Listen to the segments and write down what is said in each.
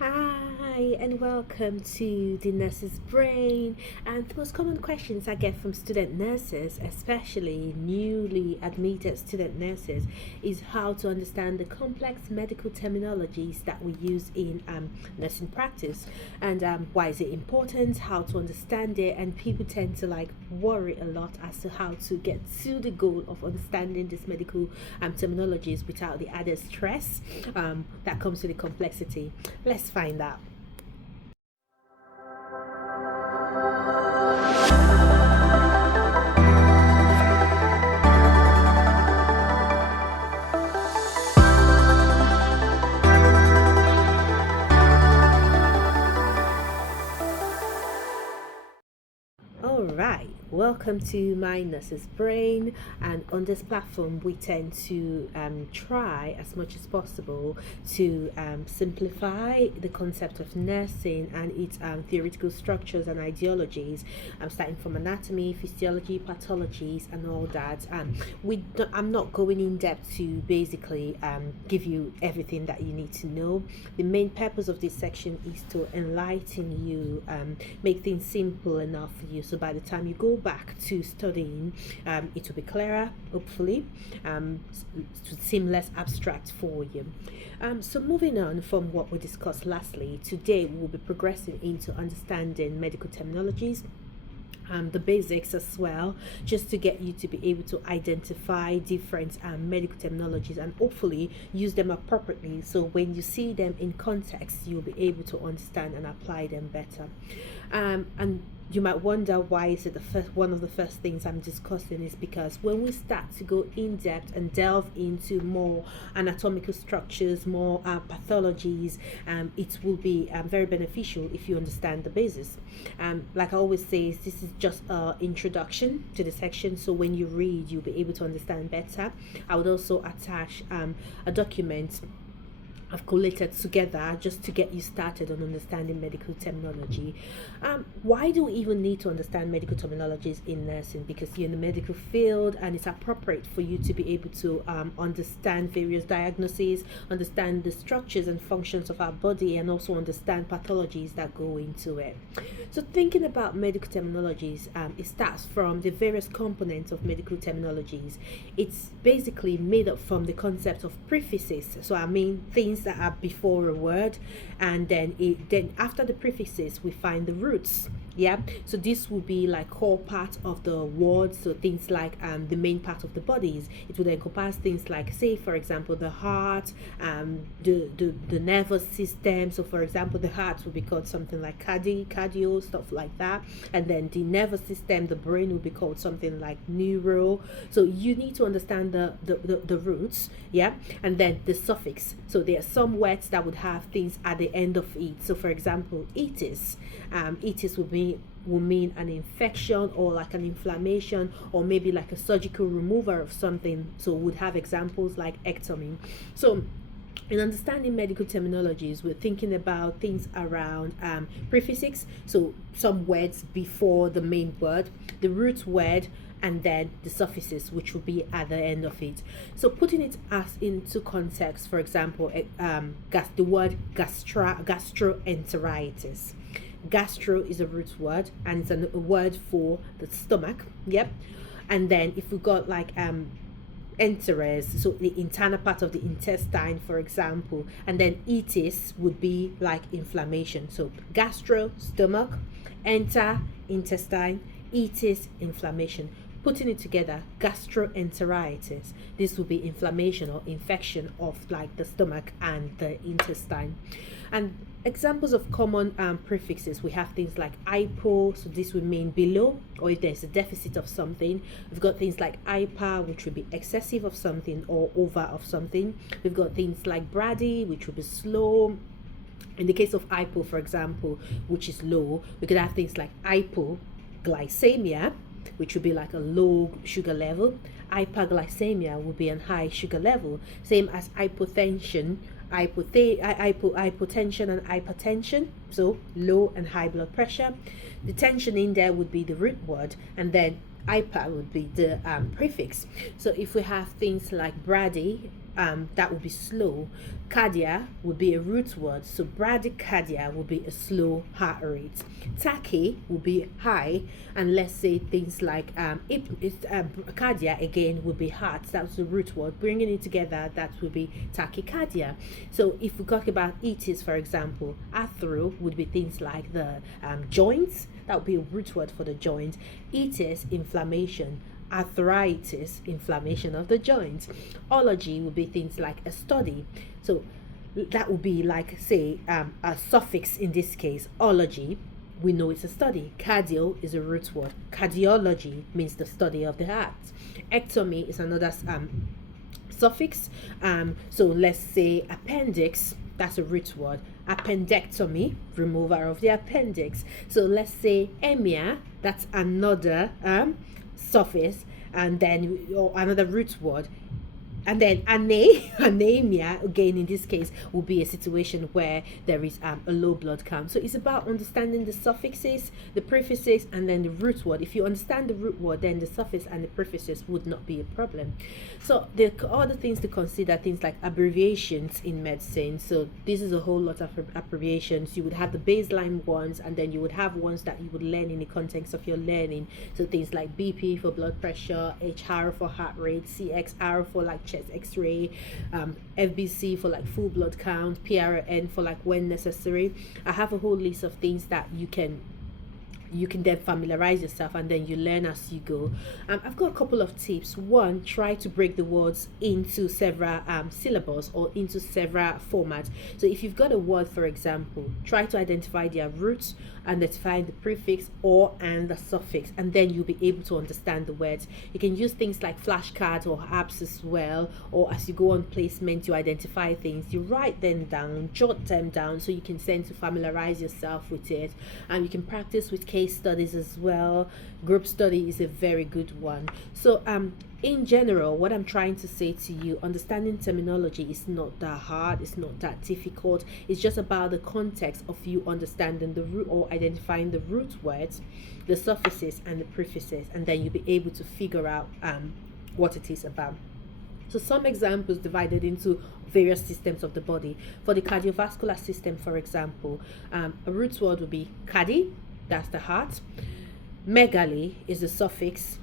Hi, and welcome to the Nurse's Brain. And the most common questions I get from student nurses, especially newly admitted student nurses, is how to understand the complex medical terminologies that we use in nursing practice, and why is it important, how to understand it. And people tend to worry a lot as to how to get to the goal of understanding these medical terminologies without the added stress that comes with the complexity. Let's find out. All right, welcome to my nurse's brain. And on this platform, we tend to try as much as possible to simplify the concept of nursing and its theoretical structures and ideologies, starting from anatomy, physiology, pathologies, and all that. I'm not going in depth to basically give you everything that you need to know. The main purpose of this section is to enlighten you, make things simple enough for you, so by the time you go back to studying, it will be clearer, hopefully, to seem less abstract for you. So moving on from what we discussed lastly, today we will be progressing into understanding medical terminologies, the basics as well, just to get you to be able to identify different medical terminologies and hopefully use them appropriately, so when you see them in context you'll be able to understand and apply them better. And you might wonder, why is it one of the first things I'm discussing is because when we start to go in depth and delve into more anatomical structures, more pathologies, it will be very beneficial if you understand the basis. Like I always say, this is just an introduction to the section, so when you read you'll be able to understand better. I would also attach a document I've collated together just to get you started on understanding medical terminology. Why do we even need to understand medical terminologies in nursing? Because you're in the medical field and it's appropriate for you to be able to understand various diagnoses, understand the structures and functions of our body, and also understand pathologies that go into it. So thinking about medical terminologies, it starts from the various components of medical terminologies. It's basically made up from the concept of prefixes. So I mean things that are before a word, and then after the prefixes we find the roots. So this will be like core part of the word, so things like the main part of the bodies. It would encompass things like, say for example, the heart, the nervous system. So for example, the heart will be called something like cardio, stuff like that, and then the nervous system, the brain, will be called something like neuro. So you need to understand the roots, and then the suffix. So there are some words that would have things at the end of it. So for example, itis will mean an infection or like an inflammation, or maybe like a surgical removal of something. So would have examples like ectomy. So in understanding medical terminologies, we're thinking about things around prefixes, so some words before the main word, the root word, and then the suffixes, which will be at the end of it. So putting it as into context, for example, the word gastroenteritis. Gastro is a root word and it's a word for the stomach. And then if we got like enteres, so the internal part of the intestine, for example, and then itis would be like inflammation. So gastro, stomach; enter, intestine; itis, inflammation. Putting it together, gastroenteritis, this will be inflammation or infection of like the stomach and the intestine. And examples of common prefixes, we have things like hypo, so this would mean below, or if there's a deficit of something. We've got things like hyper, which would be excessive of something or over of something. We've got things like brady, which would be slow. In the case of hypo, for example, which is low, we could have things like hypoglycemia, which would be like a low sugar level. Hyperglycemia would be a high sugar level. Same as hypotension, hypotension and hypertension, so low and high blood pressure. The tension in there would be the root word, and then hyper would be the prefix. So if we have things like brady, that would be slow. Cardia would be a root word, so bradycardia would be a slow heart rate. Tachy would be high, and let's say things like cardia again would be heart. That's the root word. Bringing it together, that would be tachycardia. So if we talk about itis, for example, arthro would be things like the joints. That would be a root word for the joint. Itis, inflammation. Arthritis, inflammation of the joints. Ology would be things like a study. So that would be like, say, a suffix in this case. Ology, we know it's a study. Cardio is a root word. Cardiology means the study of the heart. Ectomy is another suffix. So let's say appendix, that's a root word. Appendectomy, removal of the appendix. So let's say emia, that's another suffix, and then another root word. And then anemia, again in this case, will be a situation where there is a low blood count. So it's about understanding the suffixes, the prefixes, and then the root word. If you understand the root word, then the suffix and the prefixes would not be a problem. So the other things to consider, things like abbreviations in medicine. So this is a whole lot of abbreviations. You would have the baseline ones, and then you would have ones that you would learn in the context of your learning. So things like BP for blood pressure, HR for heart rate, CXR for like chest x-ray, FBC for like full blood count, PRN for like when necessary. I have a whole list of things that you can then familiarize yourself, and then you learn as you go. I've got a couple of tips. One, try to break the words into several syllables or into several formats. So if you've got a word, for example, try to identify their roots, identify the prefix and the suffix, and then you'll be able to understand the words. You can use things like flashcards or apps as well, or as you go on placement, you identify things, you write them down, jot them down, so you can send to familiarize yourself with it. And you can practice with case studies as well. Group study is a very good one. So in general, what I'm trying to say to you, understanding terminology is not that hard, it's not that difficult. It's just about the context of you understanding the root or identifying the root words, the suffixes and the prefixes, and then you'll be able to figure out what it is about. So some examples divided into various systems of the body. For the cardiovascular system, for example, a root word would be cardi, that's the heart. Megaly is the suffix.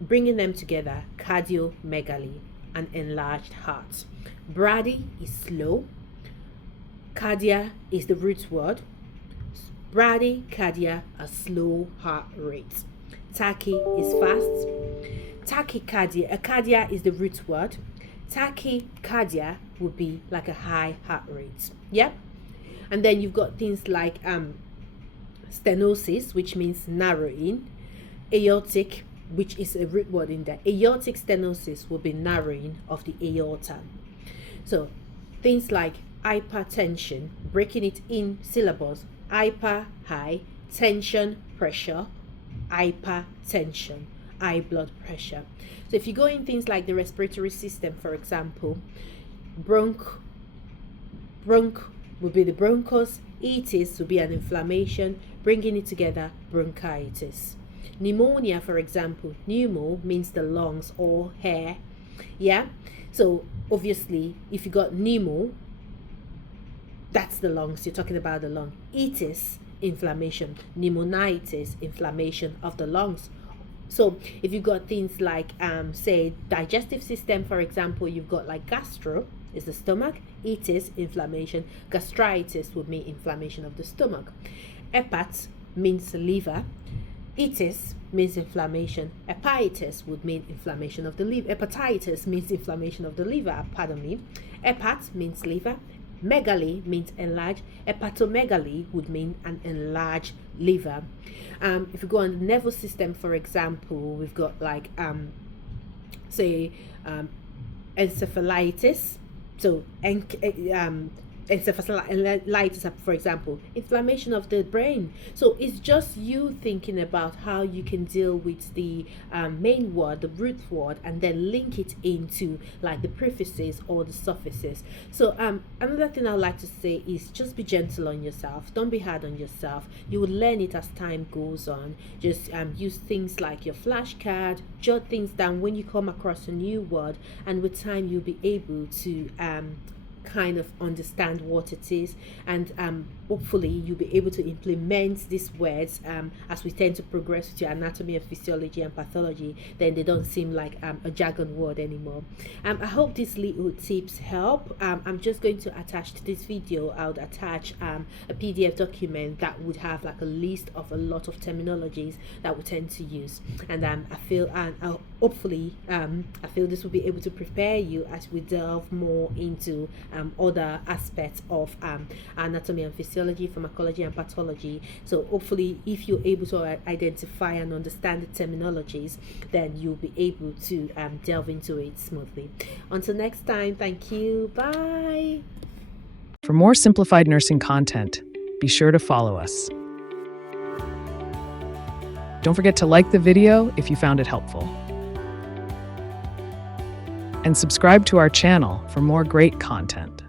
Bringing them together, cardiomegaly, an enlarged heart. Brady is slow. Cardia is the root word. Bradycardia, a slow heart rate. Tachy is fast. Tachycardia, cardia is the root word. Tachycardia would be like a high heart rate. Yep. And then you've got things like stenosis, which means narrowing. Aortic, which is a root word in there. Aortic stenosis will be narrowing of the aorta. So things like hypertension, breaking it in syllables. Hyper, high, tension, pressure, hypertension, high blood pressure. So if you go in things like the respiratory system, for example, bronch would be the bronchus, itis would be an inflammation, bringing it together, bronchitis. Pneumonia, for example, pneumo means the lungs or hair. Yeah, so obviously if you got pneumo, that's the lungs, you're talking about the lung. Itis, inflammation. Pneumonitis, inflammation of the lungs. So if you've got things like say digestive system, for example, you've got like gastro is the stomach, itis, inflammation, gastritis would mean inflammation of the stomach. Hepat means liver, itis means inflammation, hepatitis would mean inflammation of the liver, hepatitis means inflammation of the liver, pardon me. Hepat means liver, megaly means enlarged, hepatomegaly would mean an enlarged liver. If you go on the nervous system, for example, we've got like say encephalitis, so encephalitis, for example, inflammation of the brain. So it's just you thinking about how you can deal with the main word, the root word, and then link it into like the prefixes or the suffixes. So another thing I would like to say is just be gentle on yourself. Don't be hard on yourself. You will learn it as time goes on. Just use things like your flashcard, jot things down when you come across a new word, and with time you'll be able to kind of understand what it is, and hopefully you'll be able to implement these words as we tend to progress with your anatomy and physiology and pathology. Then they don't seem like a jargon word anymore. I hope these little tips help. I'm just going to attach to this video, I would attach a PDF document that would have like a list of a lot of terminologies that we tend to use, and I feel hopefully I feel this will be able to prepare you as we delve more into other aspects of anatomy and physiology, pharmacology and pathology. So hopefully if you're able to identify and understand the terminologies, then you'll be able to delve into it smoothly. Until next time, thank you. Bye. For more simplified nursing content, be sure to follow us. Don't forget to like the video if you found it helpful. And subscribe to our channel for more great content.